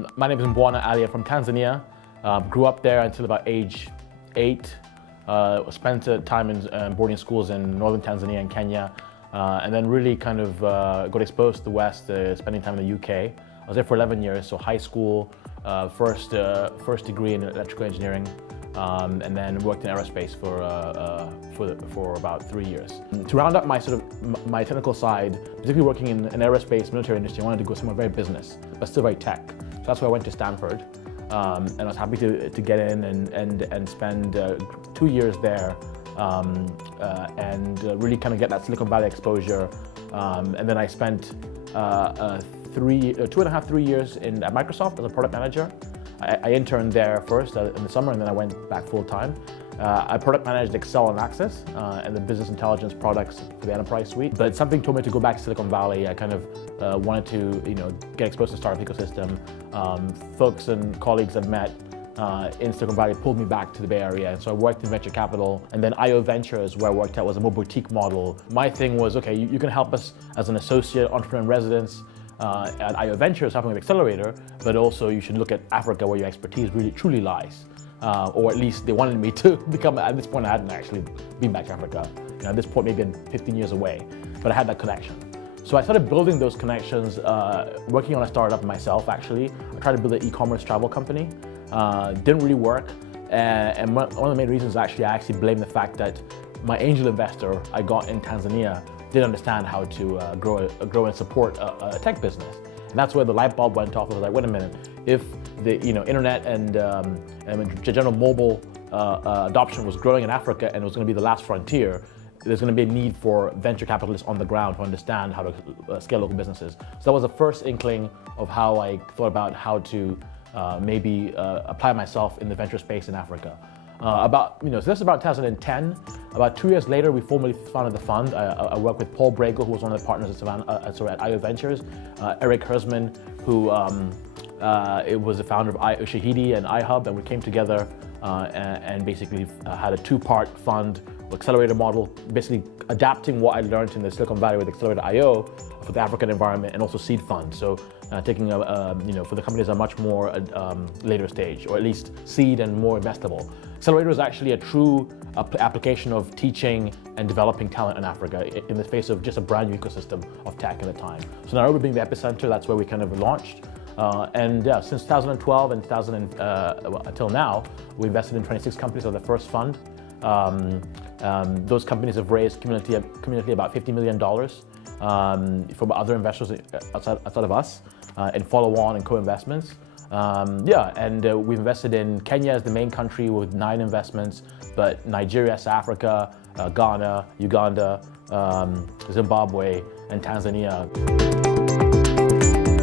My name is Mbwana Alliy from Tanzania. Grew up there until about age 8. Spent time in boarding schools in northern Tanzania and Kenya. And then really kind of got exposed to the West, spending time in the UK. I was there for 11 years, so high school, first degree in electrical engineering, and then worked in aerospace for about 3 years. To round up my technical side, particularly working in aerospace, military industry, I wanted to go somewhere very business, but still very tech. So that's why I went to Stanford, and I was happy to get in and spend 2 years there, and really kind of get that Silicon Valley exposure. And then I spent 2.5, 3 years at Microsoft as a product manager. I interned there first in the summer, and then I went back full time. I product managed Excel and Access and the business intelligence products for the enterprise suite. But something told me to go back to Silicon Valley. I kind of wanted to, get exposed to the startup ecosystem. Folks and colleagues I've met in Silicon Valley pulled me back to the Bay Area, and so I worked in venture capital. And then IO Ventures, where I worked at, was a more boutique model. My thing was, okay, you can help us as an associate entrepreneur in residence at IO Ventures, helping with Accelerator, but also you should look at Africa, where your expertise really truly lies. Or at least they wanted me to become. At this point, I hadn't actually been back to Africa. At this point, maybe 15 years away, but I had that connection. So I started building those connections, working on a startup myself, actually. I tried to build an e-commerce travel company. Didn't really work. And one of the main reasons, I actually blame the fact that my angel investor I got in Tanzania didn't understand how to grow and support a tech business. And that's where the light bulb went off. I was like, wait a minute, if the internet and general mobile adoption was growing in Africa and it was going to be the last frontier, there's going to be a need for venture capitalists on the ground to understand how to scale local businesses. So that was the first inkling of how I thought about how to maybe apply myself in the venture space in Africa. So this is about 2010. About 2 years later, we formally founded the fund. I worked with Paul Bragle, who was one of the partners at IO Ventures, Eric Herzman, who it was the founder of Shahidi and iHub, and we came together and basically had a 2-part fund accelerator model, basically adapting what I learned in the Silicon Valley with Accelerator IO for the African environment, and also seed fund. So taking for the companies are much more later stage, or at least seed and more investable. Accelerator is actually a true application of teaching and developing talent in Africa in the face of just a brand new ecosystem of tech at the time. So Nairobi being the epicenter, that's where we kind of launched. Since 2012 and until now, we invested in 26 companies of the first fund. Those companies have raised cumulatively about $50 million from other investors outside of us in follow-on and co-investments. We've invested in Kenya as the main country with 9 investments, but Nigeria, South Africa, Ghana, Uganda, Zimbabwe, and Tanzania.